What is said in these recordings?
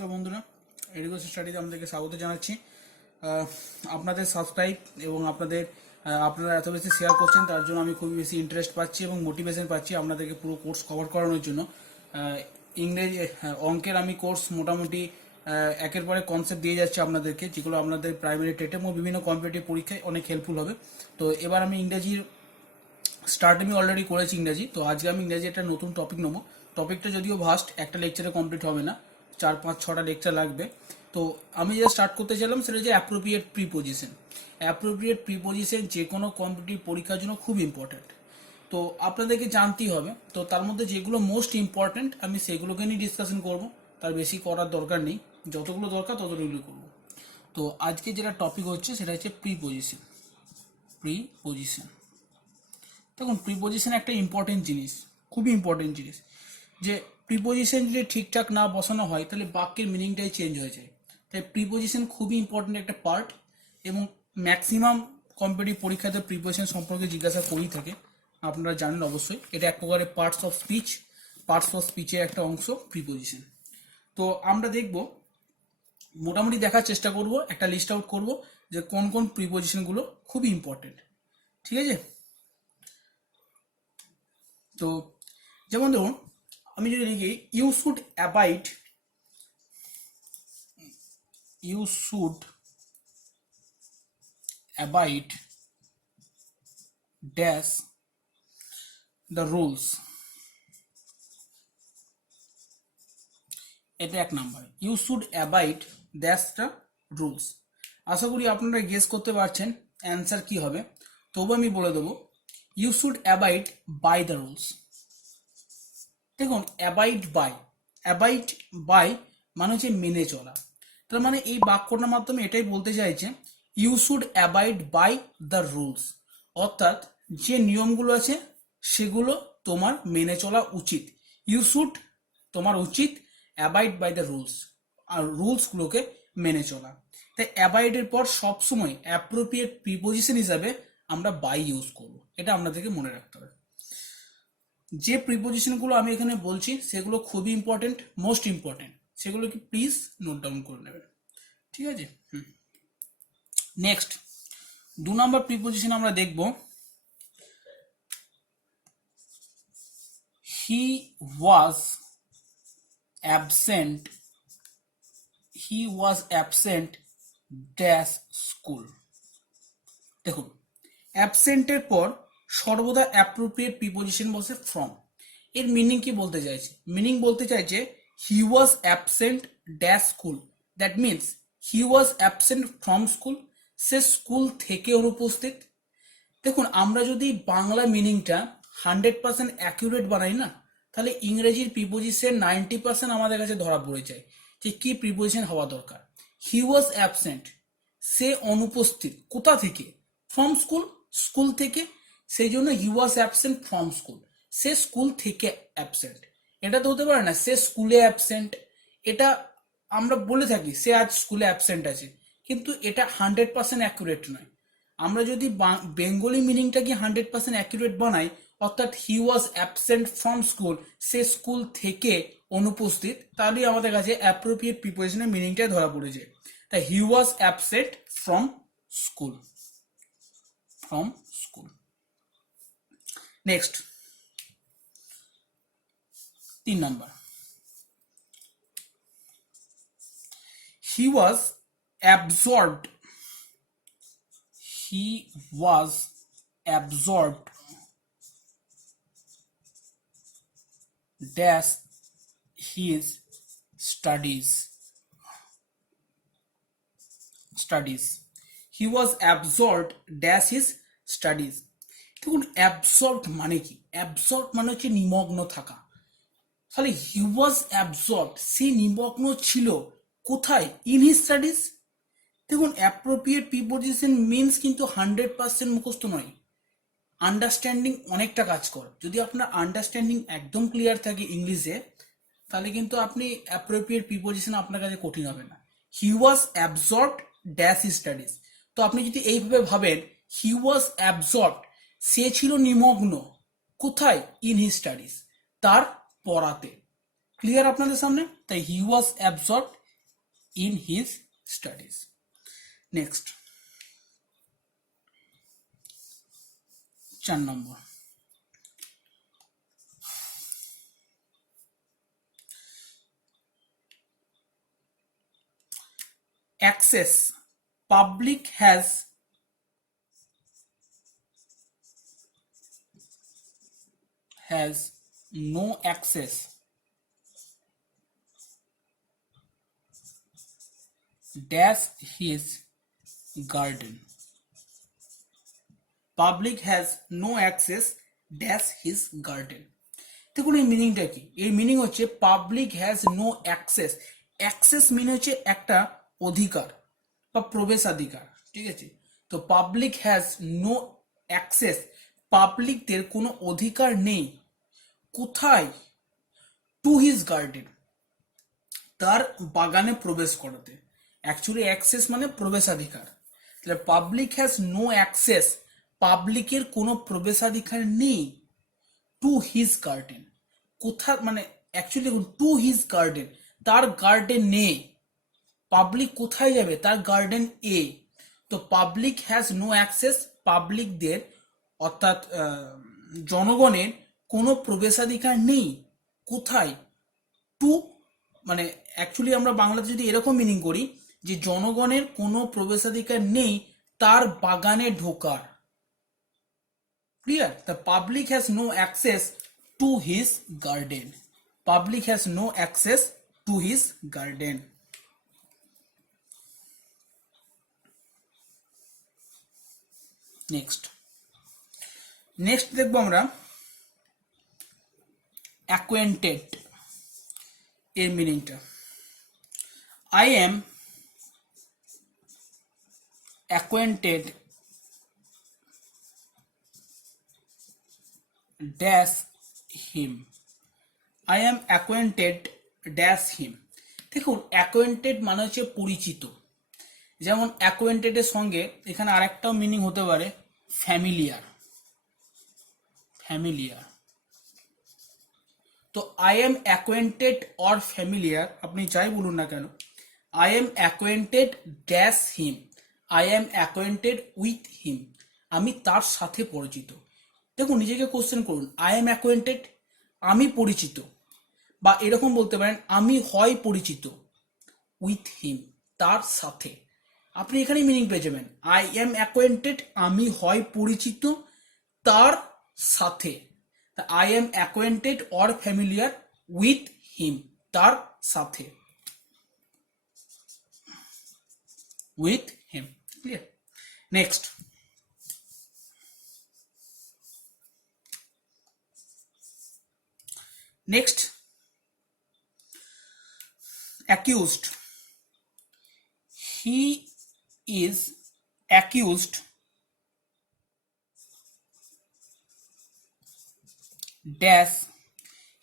নমস্কার বন্ধুরা, এডুকেশন স্টাডিতে আপনাদেরকে স্বাগত জানাচ্ছি। আপনাদের সাবস্ক্রাইব এবং আপনারা এত বেশি শেয়ার করছেন, তার জন্য আমি খুবই বেশি ইন্টারেস্ট পাচ্ছি এবং মোটিভেশন পাচ্ছি আপনাদেরকে পুরো কোর্স কভার করানোর জন্য। ইংরেজি অঙ্কের আমি কোর্স মোটামুটি একের পরে কনসেপ্ট দিয়ে যাচ্ছি আপনাদেরকে, যেগুলো আপনাদের প্রাইমারি টেটে এবং বিভিন্ন কম্পিটিটিভ পরীক্ষায় অনেক হেল্পফুল হবে। তো এবার আমি ইংরেজির স্টার্ট আমি অলরেডি করেছি ইংরেজি। তো আজকে আমি ইংরেজি একটা নতুন টপিক নেবো। টপিকটা যদিও ভাস্ট, একটা লেকচারে কমপ্লিট হবে না, 4-5-6টা লেকচার লাগবে। তো আমি যেটা স্টার্ট করতে চাইলাম সেটা হচ্ছে অ্যাপ্রোপ্রিয়েট প্রিপোজিশন। অ্যাপ্রোপ্রিয়েট প্রিপোজিশন যে কোনো কম্পিটিটিভ পরীক্ষার জন্য খুব ইম্পর্ট্যান্ট। তো আপনাদেরকে জানতেই হবে। তো তার মধ্যে যেগুলো মোস্ট ইম্পর্ট্যান্ট আমি সেগুলোকে নিয়ে ডিসকাশন করব, তার বেশি করার দরকার নেই, যতগুলো দরকার ততগুলো করব। তো আজকে যেটা টপিক হচ্ছে সেটা হচ্ছে প্রিপোজিশন। প্রিপোজিশন, দেখুন প্রিপোজিশন একটা ইম্পর্টেন্ট জিনিস, খুবই ইম্পর্টেন্ট জিনিস। যে প্রিপোজিশন যদি ঠিকঠাক না বসানো হয় তাহলে বাক্যের মিনিংটাই চেঞ্জ হয়ে যায়। তাই প্রিপোজিশন খুবই ইম্পর্টেন্ট একটা পার্ট, এবং ম্যাক্সিমাম কম্পিটিটিভ পরীক্ষাতে প্রিপোজিশন সম্পর্কে জিজ্ঞাসা করেই থাকে, আপনারা জানেন অবশ্যই। এটা এক প্রকারের পার্টস অফ স্পিচের একটা অংশ প্রিপোজিশন। তো আমরা দেখব, মোটামুটি দেখার চেষ্টা করব, একটা লিস্ট আউট করব যে কোন কোন প্রিপোজিশনগুলো খুবই ইম্পর্টেন্ট। ঠিক আছে? তো যেমন ধরুন, আমি যদি লিখি you should abide dash the rules, এটা এক number. You should abide dash the rules. আশা করি আপনারা গেস করতে পারছেন অ্যান্সার কি হবে, তবু আমি বলে দেবো you should abide by the rules. দেখুন, অ্যাবাইড বাই মানে হচ্ছে মেনে চলা। তার মানে এই বাক্যটার মাধ্যমে এটাই বলতে চাইছে you should abide by the rules, অর্থাৎ যে নিয়মগুলো আছে সেগুলো তোমার মেনে চলা উচিত। ইউ শুড, তোমার উচিত অ্যাবাইড বাই দ্য রুলস, আর রুলসগুলোকে মেনে চলা। তাই অ্যাবাইডের পর সবসময় অ্যাপ্রোপ্রিয়েট প্রিপোজিশন হিসাবে আমরা বাই ইউজ করব, এটা আপনাদেরকে মনে রাখতে হবে। যে প্রিপোজিশনগুলো আমি এখানে বলছি সেগুলো খুবই ইম্পর্টেন্ট, মোস্ট ইম্পর্টেন্ট, সেগুলো কি প্লিজ নোট ডাউন করে নেবেন। ঠিক আছে? নেক্সট 2 নম্বর প্রিপোজিশন আমরা দেখব, he was absent dash school. দেখুন, অ্যাবসেন্টের পর সর্বদা অ্যাপ্রোপ্রিয়েট প্রিপোজিশন বসে ফ্রম। এর মিনিং কি বলতে চাইছে? মিনিং বলতে চাইছে he was absent dash school, that means he was absent from school, সে স্কুল থেকে অনুপস্থিত। দেখুন, আমরা যদি বাংলা মিনিংটা 100% অ্যাকিউরেট বানাই না, তাহলে ইংরেজির প্রিপোজিশন 90% আমাদের কাছে ধরা পড়ে যায় যে কি প্রিপোজিশন হওয়া দরকার। হি ওয়াজ অ্যাবসেন্ট, সে অনুপস্থিত, কোথা থেকে? ফ্রম স্কুল, স্কুল থেকে। সেই জন্য he was absent from school, সে স্কুল থেকে অ্যাবসেন্ট। এটা তো হতে পারে না সে স্কুলে অ্যাবসেন্ট, এটা আমরা বলে থাকি সে আজ স্কুলে অ্যাবসেন্ট আছে, কিন্তু এটা 100% অ্যাকুরেট নয়। আমরা যদি বেঙ্গলি মিনিংটাকে 100% অ্যাকুরেট বানাই, অর্থাৎ he was absent from school, সে স্কুল থেকে অনুপস্থিত, তাহলে আমাদের কাছে অ্যাপ্রোপ্রিয়েট প্রিপোজিশনের মিনিংটা ধরা পড়ে যায়। তাই he was absent from school. Next 3 number, he was absorbed dash his studies. He was absorbed dash his studies. দেখুন, অ্যাবসর্বড মানে কি? অ্যাবসর্বড মানে হচ্ছে নিমগ্ন থাকা। তাহলে হি ওয়াজ অ্যাবসর্বড, সে নিমগ্ন ছিল কোথায়? In his studies. দেখুন, অ্যাপ্রোপ্রিয়েট প্রিপোজিশন মিনস কিন্তু 100% মুখস্থ নয়, আন্ডারস্ট্যান্ডিং অনেকটা কাজ করে। যদি আপনার আন্ডারস্ট্যান্ডিং একদম ক্লিয়ার থাকে ইংলিশে, তাহলে কিন্তু আপনি অ্যাপ্রোপ্রিয়েট প্রিপোজিশন আপনার কাছে কঠিন হবে না। He was absorbed dash his studies, তো আপনি যদি এইভাবে ভাবেন হি ওয়াজ অ্যাবসর্বড, সে ছিল নিমগ্ন কোথায়? ইন হিজ স্টাডিজ, তার পড়াতে। ক্লিয়ার আপনাদের সামনে? তাই he was absorbed, in his studies. Next, 4 number, access. Public has no access dash his garden. Public has no access dash his garden. দেখুন এই মিনিংটা কি? এই মিনিং হচ্ছে public has no access. Access mean হচ্ছে একটা অধিকার বা প্রবেশাধিকার, ঠিক আছে? তো পাবলিক হ্যাজ নো অ্যাক্সেস, পাবলিকদের কোনো অধিকার নেই কোথায়? টু হিজ গার্ডেন, তার বাগানে প্রবেশ করাতে। অ্যাকচুয়ালি অ্যাক্সেস মানে প্রবেশাধিকার। তাহলে পাবলিক হ্যাজ নো অ্যাক্সেস, পাবলিকের কোনো প্রবেশাধিকার নেই টু হিজ গার্ডেন। কোথা মানে অ্যাকচুয়ালি দেখুন, টু হিজ গার্ডেন, তার গার্ডেন নেই। পাবলিক কোথায় যাবে? তার গার্ডেন এ। তো পাবলিক হ্যাজ নো অ্যাক্সেস, পাবলিকদের অর্থাৎ জনগণের কোনো প্রবেশাধিকার নেই কোথায়? টু মানে অ্যাকচুয়ালি আমরা বাংলাতে যদি এরকম মিনিং করি যে জনগণের কোনো প্রবেশাধিকার নেই তার বাগানে ঢোকার। Clear? The public has no access to his garden. Public has no access to his garden. Next দেখবো আমরা অ্যাকোয়েন্টেড এর মিনিংটা। I am acquainted dash him. I am acquainted dash him. দেখুন অ্যাকোয়েন্টেড মানে হচ্ছে পরিচিত। যেমন অ্যাকোয়েন্টেডের সঙ্গে এখানে আরেকটাও মিনিং হতে পারে ফ্যামিলিয়ার। ফ্যামিলিয়ার। তো I am acquainted or familiar, আপনি যাই বলুন না কেন, I am acquainted dash him, I am acquainted with him, আমি তার সাথে পরিচিত। দেখুন নিজেকে কোশ্চেন করুন, আই এম অ্যাকোয়েন্টেড, আমি পরিচিত, বা এরকম বলতে পারেন আমি হয় পরিচিত, উইথ হিম, তার সাথে। আপনি এখানেই মিনিং পেয়ে যাবেন, আই এম অ্যাকোয়েন্টেড, আমি হয় পরিচিত, তার সাথে। I am acquainted or familiar with him, তার সাথে, with him. Clear? Next, accused. He is accused dash,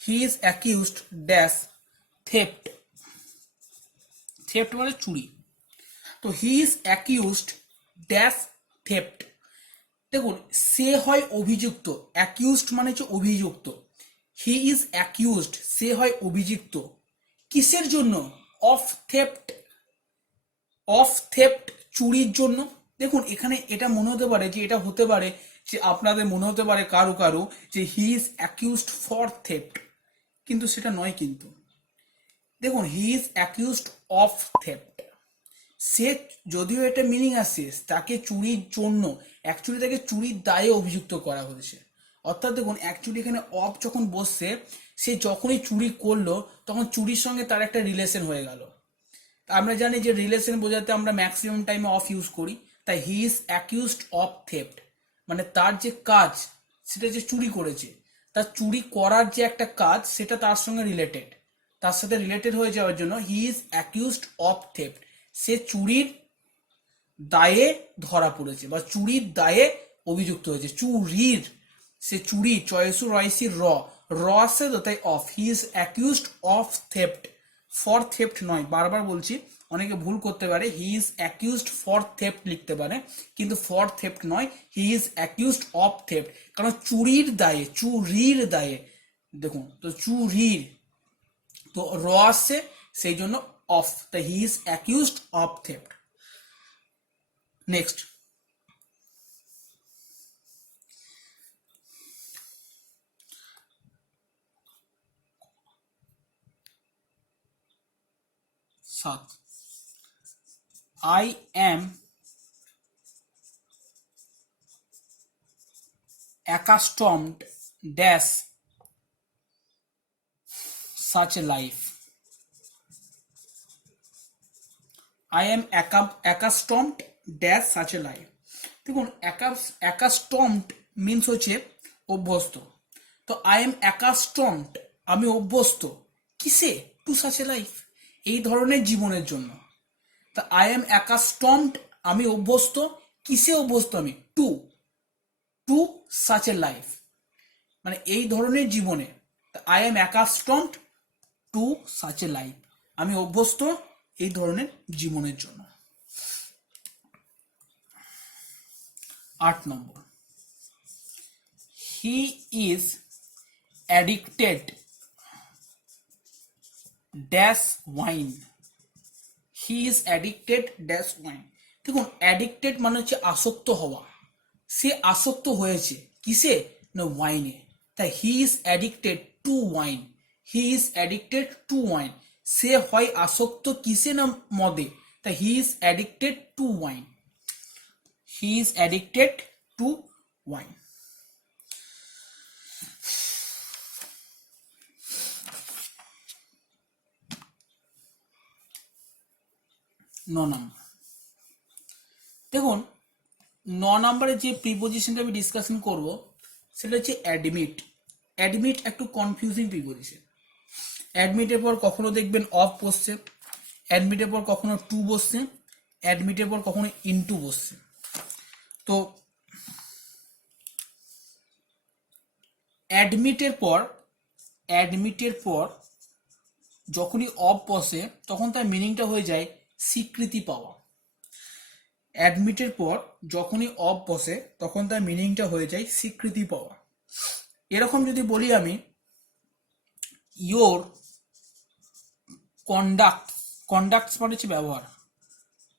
he is accused dash theft. theft মানে চুরি। তো he is accused dash theft। দেখুন সে হয় অভিযুক্ত, accused মানে হচ্ছে অভিযুক্ত। he is accused, সে হয় অভিযুক্ত কিসের জন্য? Of theft. অফ থেফট চুরির জন্য। দেখুন এখানে এটা মনে হতে পারে যে, এটা হতে পারে যে আপনাদের মনে হতে পারে কারো কারো যে he is accused for theft, কিন্তু সেটা নয়। কিন্তু দেখুন he is accused of theft, সে যদিও এটা মিনিং আসে তাকে চুরির জন্য, অ্যাকচুয়ালি তাকে চুরির দায়ে অভিযুক্ত করা হয়েছে। অর্থাৎ দেখুন অ্যাকচুয়ালি এখানে অফ যখন বসছে, সে যখনই চুরি করলো তখন চুরির সঙ্গে তার একটা রিলেশন হয়ে গেল। আমরা জানি যে রিলেশন বোঝাতে আমরা ম্যাক্সিমাম টাইমে অফ ইউজ করি। তাই হি ইজ অ্যাকিউজড অফ থেফট মানে তার যে কাজ সেটা যে চুরি করেছে, তার চুরি করার যে একটা কাজ সেটা তার সঙ্গে রিলেটেড, তার সাথে রিলেটেড হয়ে যাওয়ার জন্য he is accused of theft, সে চুরির দায়ে ধরা পড়েছে বা চুরির দায়ে অভিযুক্ত হয়েছে। চুরির, সে চুরি, চয়েসু রয়েসি র র আসছে তো তাই of. He is accused of theft, for theft নয়, বারবার বলছি, অনেকে ভুল করতে পারে, হি ইজ অ্যাকিউজড ফর থেফট লিখতে পারে, কিন্তু ফর থেফট নয়, হি ইজ অ্যাকিউজড অফ থেফট। কারণ চুরির দায়ে, চুরির দায়ে, দেখুন তো চুরির, তো র আসছে সেই জন্য of, তা he is accused of theft. Next, সাত, I am accustomed dash such a life. I am accustomed dash such a life. দেখুন accustomed means হচ্ছে অভ্যস্ত, তো I am accustomed আমি অভ্যস্ত কিসে, টু such a life এই ধরনের জীবনের জন্য। তা I am accustomed আমি অভ্যস্ত কিসে, অভ্যস্ত আমি টু such a life মানে এই ধরনের জীবনে। I am accustomed to such a life আমি অভ্যস্ত এই ধরনের জীবনের জন্য। 8 নম্বর, he is addicted dash wine. he is addicted dash wine। দেখুন addicted মানে হচ্ছে আসক্ত হওয়া, সে আসক্ত হয়েছে কিসে, না ওয়াইনে। তাই he is addicted to wine, he is addicted to wine সে হয় আসক্ত কিসে, না মদে। তাই he is addicted to wine, he is addicted to wine। নম্বর, দেখুন 9 নম্বরে যে প্রিপোজিশনটা আমি ডিসকাশন করব সেটা হচ্ছে অ্যাডমিট। অ্যাডমিট একটু কনফিউজিং প্রিপোজিশন। অ্যাডমিটের পর কখনো দেখবেন অফ বসছে, অ্যাডমিটের পর কখনো টু বসছে, অ্যাডমিটের পর কখনো ইনটু বসছে। তো অ্যাডমিটের পর যখনই অফ বসে তখন তার মিনিংটা হয়ে যায় স্বীকৃতি পাওয়া। অ্যাডমিটের পর যখনই অফ বসে তখন তার মিনিংটা হয়ে যায় স্বীকৃতি পাওয়া। এরকম যদি বলি আমি, ইয়োর কন্ডাক্টস মানে হচ্ছে ব্যবহার,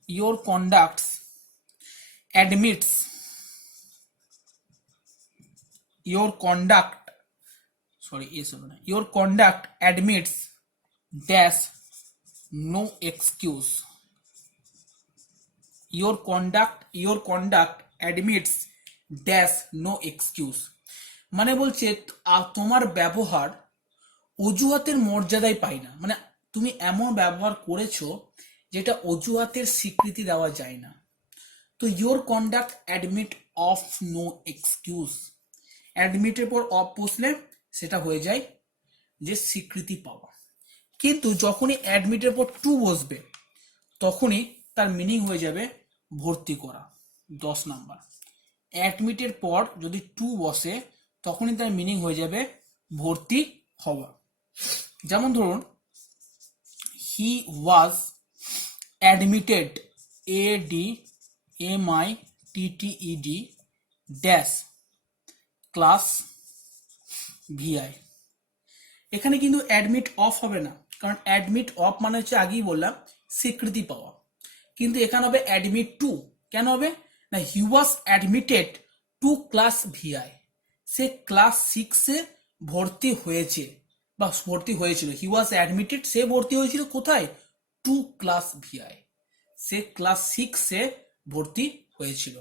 your conducts admits, your conduct admits dash no excuse. your conduct admits dash no excuse মানে বলছে তোমার ব্যবহার অজুহাতের মর্যাদায় পায় না, মানে তুমি এমন ব্যবহার করেছো যেটা অজুহাতের স্বীকৃতি দেওয়া যায় না। তো your conduct admit of no excuse, অ্যাডমিটের পর অফ বসলে সেটা হয়ে যায় যে স্বীকৃতি পাওয়া। কিন্তু যখনই অ্যাডমিটের পর টু বসবে তখনই তার মিনিং হয়ে যাবে ভর্তি করা। 10 নাম্বার, অ্যাডমিটের পর যদি টু বসে তখনই তার মিনিং হয়ে যাবে ভর্তি হওয়া। যেমন ধরুন, he was admitted ADMITTED dash class VI। এখানে কিন্তু অ্যাডমিট অফ হবে না, কারণ অ্যাডমিট অফ মানে হচ্ছে আগেই বললাম স্বীকৃতি পাওয়া, কিন্তু এখানে হবে অ্যাডমিট টু। কেন হবে না, he was admitted to class VI সে ক্লাস 6-এ ভর্তি হয়েছে বা ভর্তি হয়েছিল। হি ওয়াজ অ্যাডমিটেড সে ভর্তি হয়েছিল কোথায়, টু ক্লাস VI সে ক্লাস 6-এ ভর্তি হয়েছিল।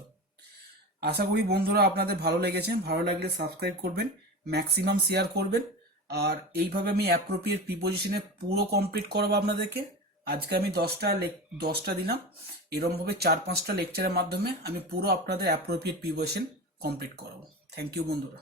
আশা করি বন্ধুরা আপনাদের ভালো লেগেছে, ভালো লাগলে সাবস্ক্রাইব করবেন, ম্যাক্সিমাম শেয়ার করবেন। আর এইভাবে আমি অ্যাপ্রোপ্রিয়েট প্রিপোজিশনে পুরো কমপ্লিট করাবো আপনাদেরকে। আজকে আমি 10টা দিলাম, এরকমভাবে 4-5টা লেকচারের মাধ্যমে আমি পুরো আপনাদের অ্যাপ্রোপ্রিয়েট প্রিপোজিশন কমপ্লিট করাবো। থ্যাংক ইউ বন্ধুরা।